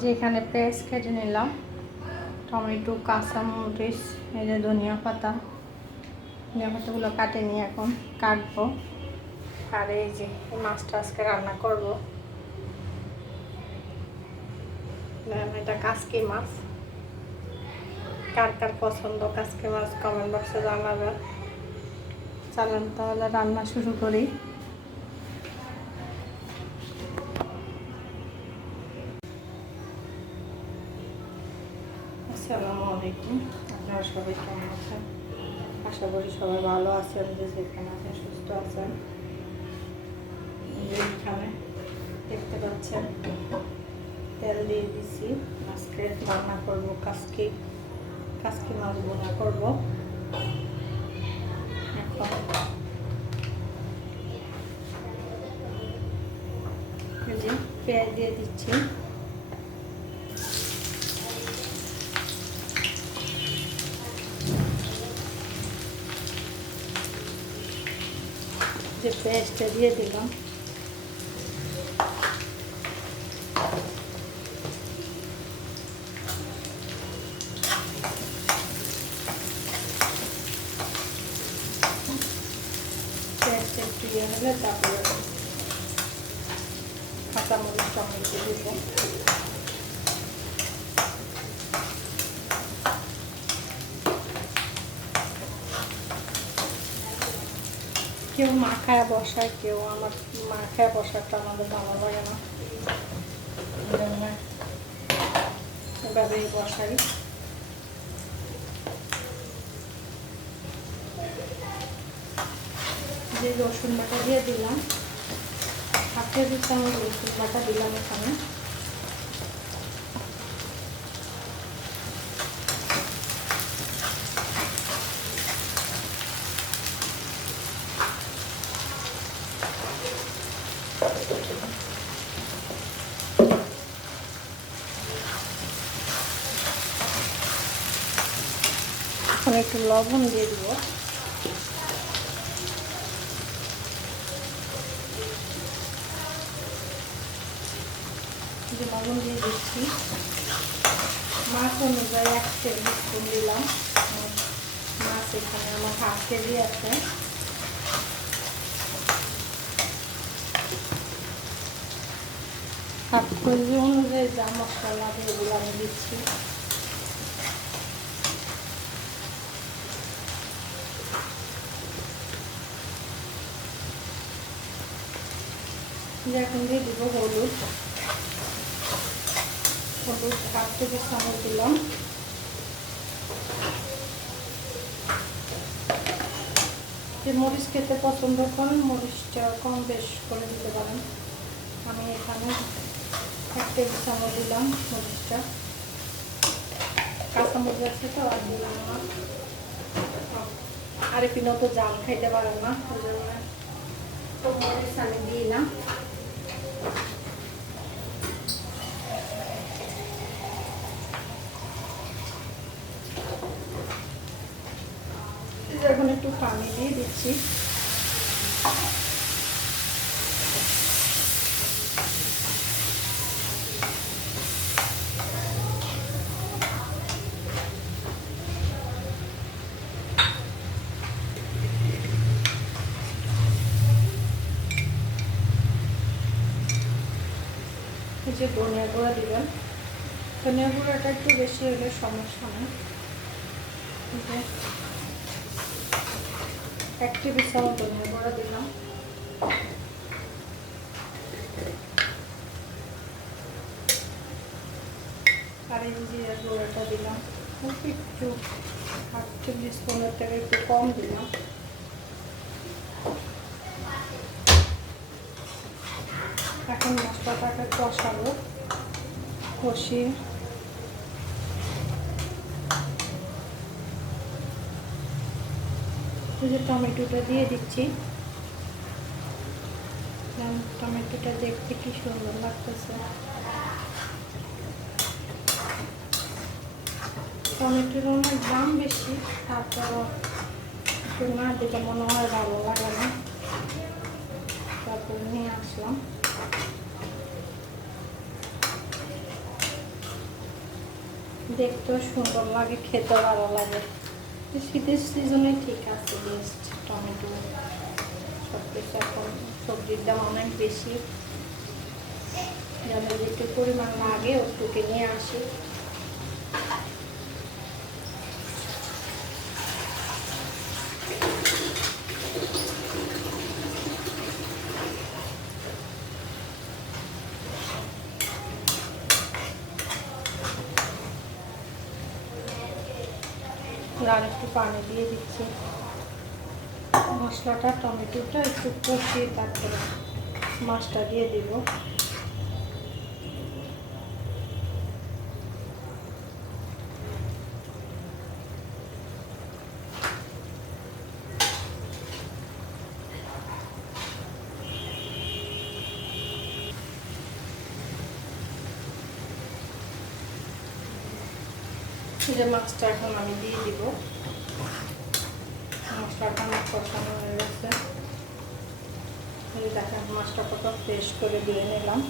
যে এখানে পেঁয়াজ কেটে নিলাম, টমেটো, কাঁচামরিচ, এই যে ধনিয়া পাতা। ধনিয়া পাতাগুলো কাটে নিয়ে এখন কাটবো। আর এই যে মাছটা আজকে রান্না করব। এটা কাসকি মাছ। কার কার পছন্দ কাসকি মাছ কমেন্ট বক্সে জানাবে চলেন তাহলে রান্না শুরু করি। কেমন আছেন? আশা করি সবাই ভালো আছেন যেখানে আছেন, সুস্থ আছেন। এখানে দেখতে পাচ্ছেন, তেল দিয়ে দিছি। আজকে রান্না করব কাসকি। কাসকি মাছ বোনা করব। এখন পেঁয়াজ দিয়ে দিচ্ছি। যে পেঁয়াজটা দিয়ে দিলাম। পেঁয়াজটা একটু ইয়ে হলে তারপরে কাঁচামরিচ টমেটো দিব কেউ মাখায় বসায়, কেউ আমার মাখায় বসাটা আমাদের ভালো লাগে না। এভাবেই বসাই। যে রসুন বাটা দিয়ে দিলাম হাফ টেবিল আমি রসুন বাটা দিলাম এখানে। এখন একটু লবণ দিয়ে দিব। লবণ দিয়ে দিচ্ছি। মাছ অনুযায়ী এক টেবিল স্পুন দিলাম। মাছ এখানে আমার হাফ কেজি আছে। হাফ কেজি অনুযায়ী যা মশলা দিয়ে দিচ্ছি। এখন দিয়ে দিব? হলুদ। হলুদ হাফ টেবিল চামচ দিলাম। মরিচ খেতে পছন্দ করেন, মরিচটা কম বেশ করে দিতে পারেন। আমি এখানে এক টেবিল চামচ দিলাম মরিচটা। কাঁচা মরিচ আছে তো, আর দিলাম না। আর তো জাল খাইতে পারেন না। ওই জন্য তো মরিচ আমি দিই না এখন একটু পানি দিয়ে দিচ্ছি। যে ধনিয়া গুঁড়া দিবেন ধনিয়া গুঁড়াটা একটু বেশি হলে সমস্যা নেই। এক টেবিল দিলাম। আর দিলাম। একটু একটু কম দিলাম। এখন মশলাটাকে কষাবো। কষিয়ে যে টমেটোটা দিয়ে দিচ্ছি। টমেটোটা দেখতে কি সুন্দর লাগতেছে। টমেটোর অনেক দাম বেশি, তারপর একটু না দিলে মনে হয় ভালো লাগে না। তারপর নিয়ে আসলাম। দেখতেও সুন্দর লাগে, খেতেও ভালো লাগে। শীতের সিজনে ঠিক আছে বেস্ট টমেটো সব এখন সবজির দাম অনেক বেশি। যাদের একটু পরিমাণ লাগে ওটুকে নিয়ে আসি। আর একটু পানি দিয়ে দিচ্ছি। মশলাটা টমেটোটা একটু কষিয়ে তারপরে মাছটা দিয়ে দিব। যে মাছটা এখন আমি দিয়ে দিব। মশলাটা আমার কষানো হয়ে গেছে। দেখেন, মাছটা কত ফ্রেশ করে দিয়ে নিলাম।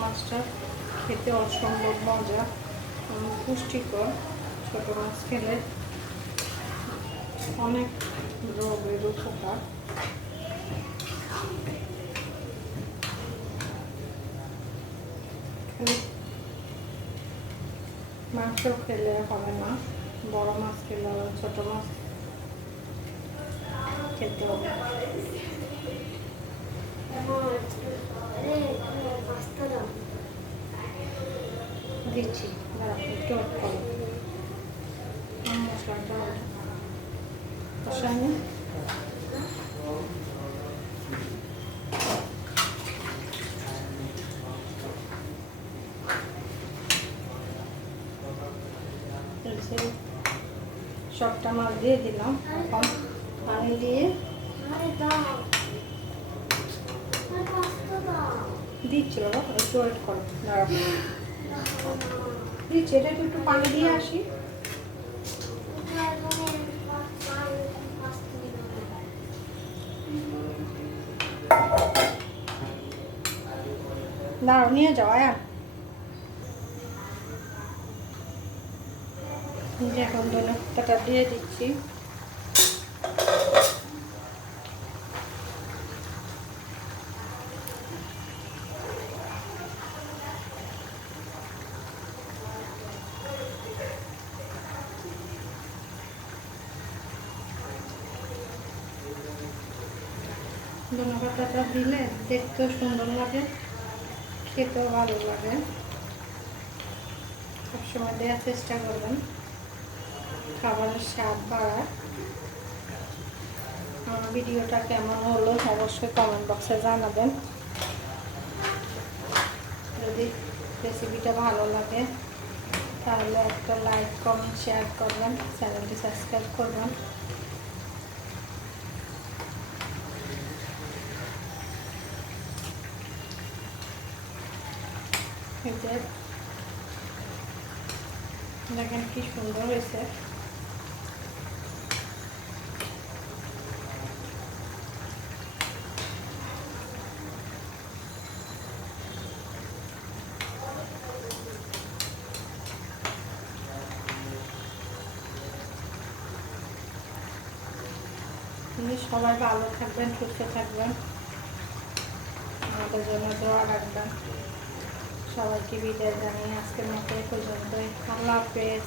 মাছটা খেতে অসম্ভব মজা পুষ্টিকর। ছোটো মাছ খেলে অনেক রোগের উপকার। মাংস খেলে হবে না। বড় মাছ খেলে হবে, ছোট মাছ খেতে হবে। দিচ্ছি একটু করো। মশলাটা যে সবটা মাছ দিয়ে দিলাম। এখন পানি দিয়ে দিচ্ছি বাবা, একটু ওয়েট করো, দাঁড়াও। দিচ্ছি, এটা একটু পানি দিয়ে আসি। দাঁড়াও, নিয়ে যাও, আয়া এই যে এখন ধনে পাতাটা দিয়ে দিচ্ছি। ধনে পাতাটা দিলে দেখতেও সুন্দর লাগে, খেতেও ভালো লাগে। সবসময় দেওয়ার চেষ্টা করবেন। খাবারের স্বাদ বাড়ায়। আমার ভিডিওটা কেমন হলো অবশ্যই কমেন্ট বক্সে জানাবেন। যদি রেসিপিটা ভালো লাগে, তাহলে একটা লাইক কমেন্ট শেয়ার করবেন চ্যানেলটি সাবস্ক্রাইব করবেন। যে দেখেন কি সুন্দর হয়েছে। সবাই ভালো থাকবেন সুস্থ থাকবেন। আমাদের জন্য দোয়া রাখবেন। সবাইকে বিদায় জানিয়ে আজকের মতো পর্যন্ত আল্লাহ হাফেজ।